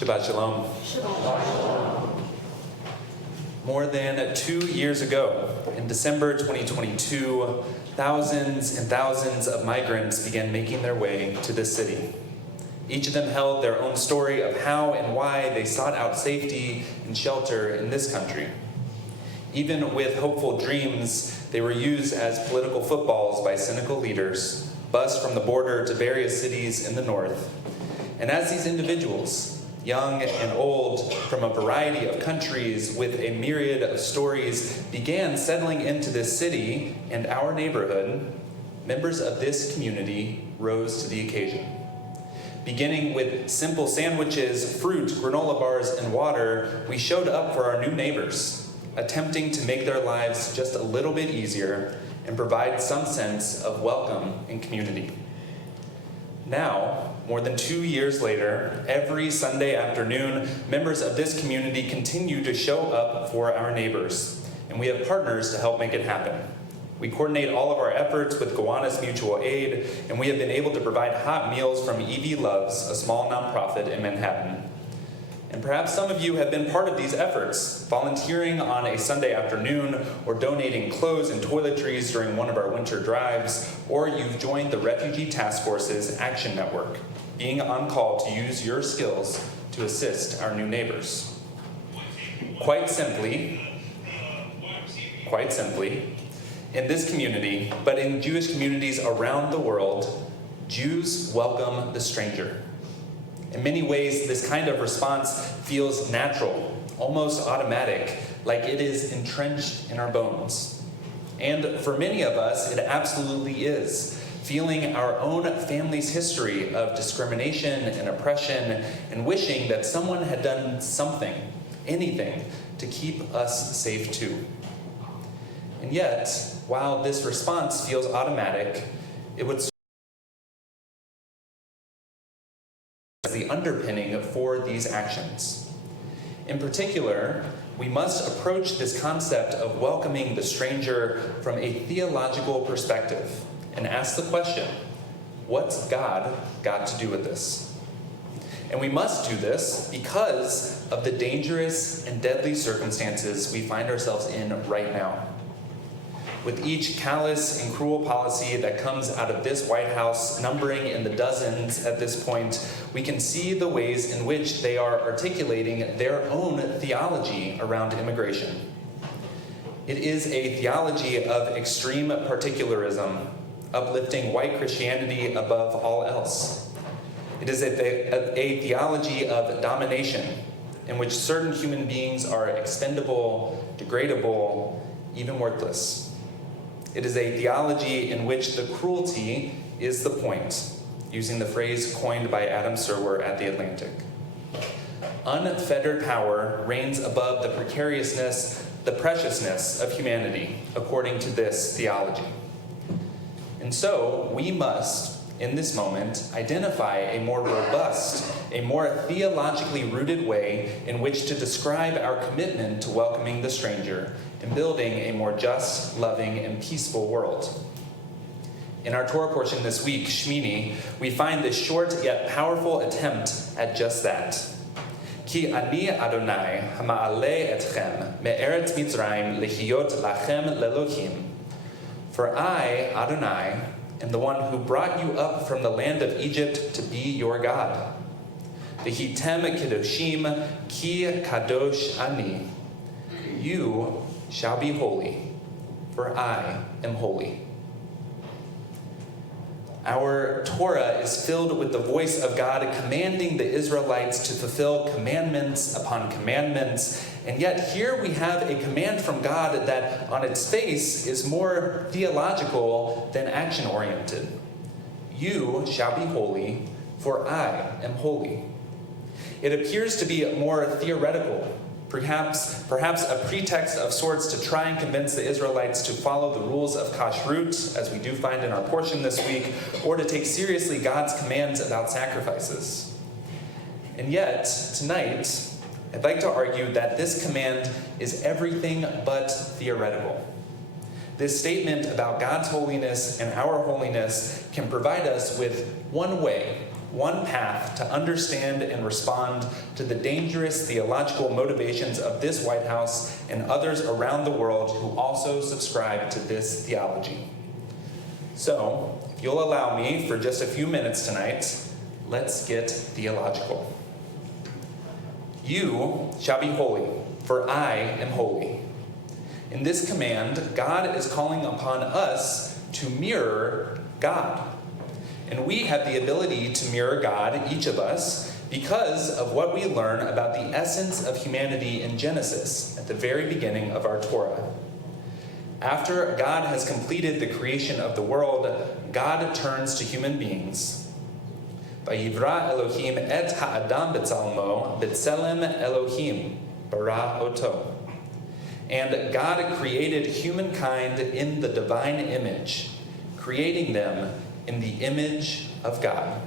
Shabbat Shalom. More than 2 years ago, in December 2022, thousands and thousands of migrants began making their way to this city. Each of them held their own story of how and why they sought out safety and shelter in this country. Even with hopeful dreams, they were used as political footballs by cynical leaders, bussed from the border to various cities in the north. And as these individuals, young and old, from a variety of countries with a myriad of stories, began settling into this city and our neighborhood, members of this community rose to the occasion. Beginning with simple sandwiches, fruit, granola bars, and water, we showed up for our new neighbors, attempting to make their lives just a little bit easier and provide some sense of welcome and community. Now, more than 2 years later, every Sunday afternoon, members of this community continue to show up for our neighbors, and we have partners to help make it happen. We coordinate all of our efforts with Gowanus Mutual Aid, and we have been able to provide hot meals from EV Loves, a small nonprofit in Manhattan. And perhaps some of you have been part of these efforts, volunteering on a Sunday afternoon, or donating clothes and toiletries during one of our winter drives, or you've joined the Refugee Task Force's Action Network, being on call to use your skills to assist our new neighbors. Quite simply, in this community, but in Jewish communities around the world, Jews welcome the stranger. In many ways, this kind of response feels natural, almost automatic, like it is entrenched in our bones. And for many of us, it absolutely is, feeling our own family's history of discrimination and oppression and wishing that someone had done something, anything, to keep us safe too. And yet, while this response feels automatic, it would as the underpinning for these actions. In particular, we must approach this concept of welcoming the stranger from a theological perspective and ask the question, what's God got to do with this? And we must do this because of the dangerous and deadly circumstances we find ourselves in right now. With each callous and cruel policy that comes out of this White House, numbering in the dozens at this point, we can see the ways in which they are articulating their own theology around immigration. It is a theology of extreme particularism, uplifting white Christianity above all else. It is a theology of domination, in which certain human beings are expendable, degradable, even worthless. It is a theology in which the cruelty is the point, using the phrase coined by Adam Serwer at The Atlantic. Unfettered power reigns above the precariousness, the preciousness of humanity, according to this theology. And so, we must, in this moment, identify a more robust, a more theologically rooted way in which to describe our commitment to welcoming the stranger and building a more just, loving, and peaceful world. In our Torah portion this week, Shmini, we find this short yet powerful attempt at just that. Ki ani Adonai hama'aleh etchem me'eretz Mitzrayim lehiyot lachem lelohim. For I, Adonai, am the one who brought you up from the land of Egypt to be your God. V'hitem kedoshim ki kadosh ani. You shall be holy, for I am holy. Our Torah is filled with the voice of God commanding the Israelites to fulfill commandments upon commandments, and yet here we have a command from God that on its face is more theological than action-oriented. You shall be holy, for I am holy. It appears to be more theoretical, perhaps a pretext of sorts to try and convince the Israelites to follow the rules of kashrut, as we do find in our portion this week, or to take seriously God's commands about sacrifices. And yet, tonight, I'd like to argue that this command is everything but theoretical. This statement about God's holiness and our holiness can provide us with one way one path to understand and respond to the dangerous theological motivations of this White House and others around the world who also subscribe to this theology. So, if you'll allow me for just a few minutes tonight, let's get theological. You shall be holy, for I am holy. In this command, God is calling upon us to mirror God. And we have the ability to mirror God, each of us, because of what we learn about the essence of humanity in Genesis, at the very beginning of our Torah. After God has completed the creation of the world, God turns to human beings. Vayivra Elohim et ha'adam b'tzalmo, b'tselem Elohim, bara oto. And God created humankind in the divine image, creating them in the image of God.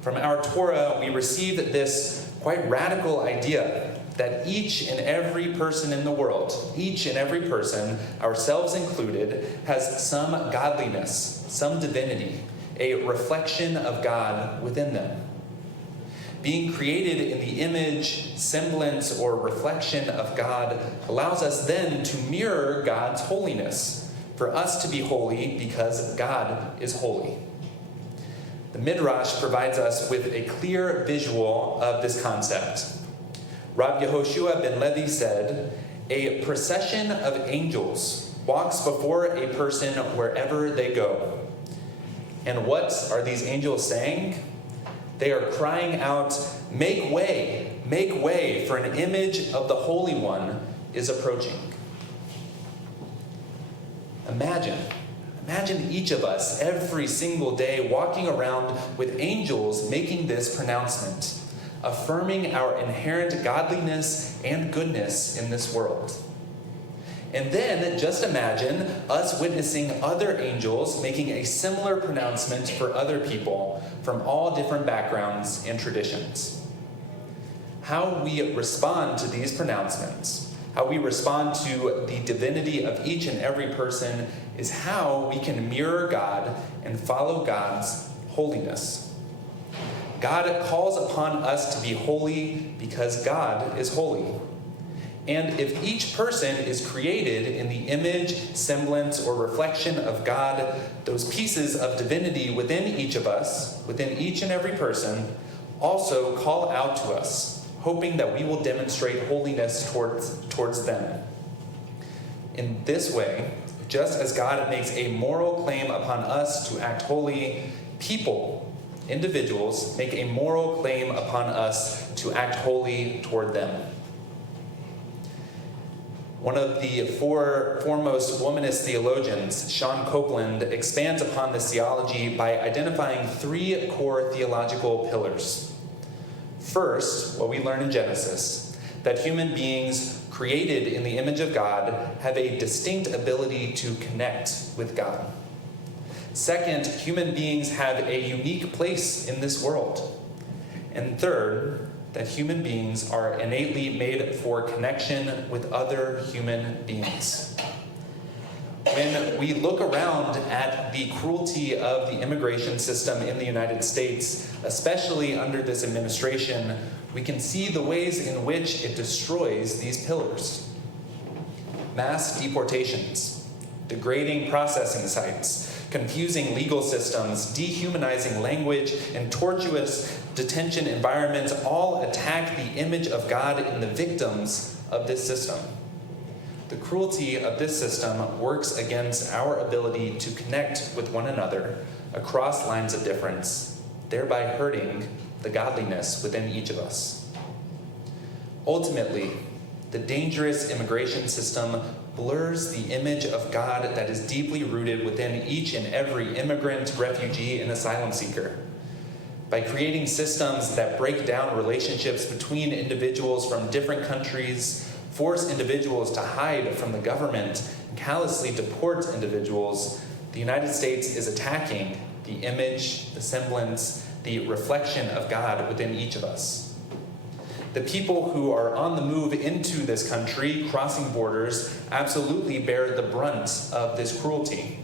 From our Torah, we receive this quite radical idea that each and every person in the world, each and every person, ourselves included, has some godliness, some divinity, a reflection of God within them. Being created in the image, semblance, or reflection of God allows us then to mirror God's holiness, for us to be holy because God is holy. The Midrash provides us with a clear visual of this concept. Rav Yehoshua ben Levi said, "A procession of angels walks before a person wherever they go." And what are these angels saying? They are crying out, make way, for an image of the Holy One is approaching." Imagine each of us every single day walking around with angels making this pronouncement, affirming our inherent godliness and goodness in this world. And then just imagine us witnessing other angels making a similar pronouncement for other people from all different backgrounds and traditions. How we respond to these pronouncements, how we respond to the divinity of each and every person, is how we can mirror God and follow God's holiness. God calls upon us to be holy because God is holy. And if each person is created in the image, semblance, or reflection of God, those pieces of divinity within each of us, within each and every person, also call out to us, hoping that we will demonstrate holiness towards them. In this way, just as God makes a moral claim upon us to act holy, people, individuals, make a moral claim upon us to act holy toward them. One of the foremost womanist theologians, Sean Copeland, expands upon this theology by identifying three core theological pillars. First, what we learn in Genesis, that human beings created in the image of God have a distinct ability to connect with God. Second, human beings have a unique place in this world. And third, that human beings are innately made for connection with other human beings. When we look around at the cruelty of the immigration system in the United States, especially under this administration, we can see the ways in which it destroys these pillars. Mass deportations, degrading processing sites, confusing legal systems, dehumanizing language, and tortuous detention environments all attack the image of God in the victims of this system. The cruelty of this system works against our ability to connect with one another across lines of difference, thereby hurting the godliness within each of us. Ultimately, the dangerous immigration system blurs the image of God that is deeply rooted within each and every immigrant, refugee, and asylum seeker. By creating systems that break down relationships between individuals from different countries, force individuals to hide from the government, and callously deport individuals, the United States is attacking the image, the semblance, the reflection of God within each of us. The people who are on the move into this country, crossing borders, absolutely bear the brunt of this cruelty.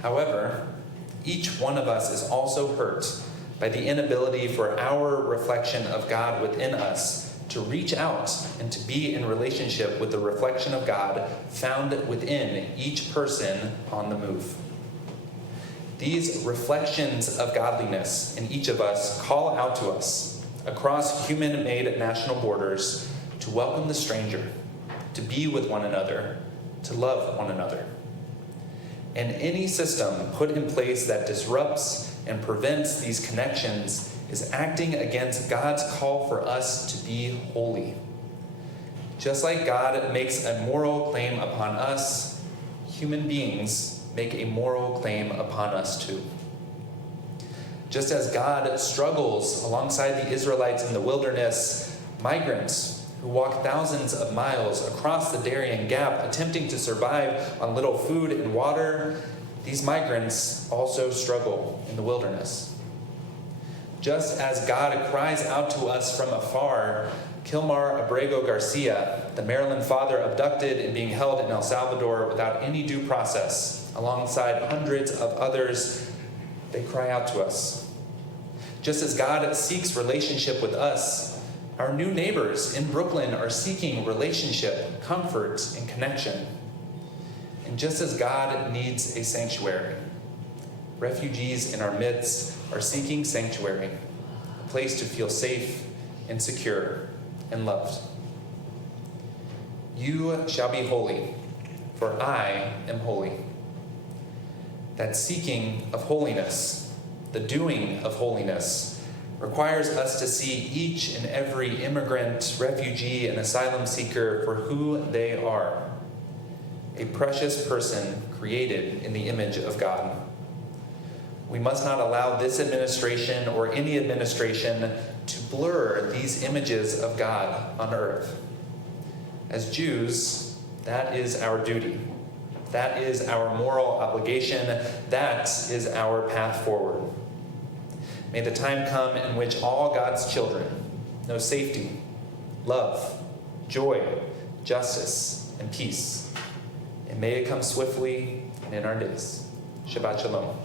However, each one of us is also hurt by the inability for our reflection of God within us to reach out and to be in relationship with the reflection of God found within each person on the move. These reflections of godliness in each of us call out to us across human-made national borders to welcome the stranger, to be with one another, to love one another. And any system put in place that disrupts and prevents these connections is acting against God's call for us to be holy. Just like God makes a moral claim upon us, human beings make a moral claim upon us too. Just as God struggles alongside the Israelites in the wilderness, migrants who walk thousands of miles across the Darien Gap attempting to survive on little food and water, these migrants also struggle in the wilderness. Just as God cries out to us from afar, Kilmar Abrego Garcia, the Maryland father abducted and being held in El Salvador without any due process, alongside hundreds of others, they cry out to us. Just as God seeks relationship with us, our new neighbors in Brooklyn are seeking relationship, comfort, and connection. And just as God needs a sanctuary, refugees in our midst are seeking sanctuary, a place to feel safe and secure and loved. You shall be holy, for I am holy. That seeking of holiness, the doing of holiness, requires us to see each and every immigrant, refugee, and asylum seeker for who they are, a precious person created in the image of God. We must not allow this administration or any administration to blur these images of God on earth. As Jews, that is our duty. That is our moral obligation. That is our path forward. May the time come in which all God's children know safety, love, joy, justice, and peace. And may it come swiftly and in our days. Shabbat Shalom.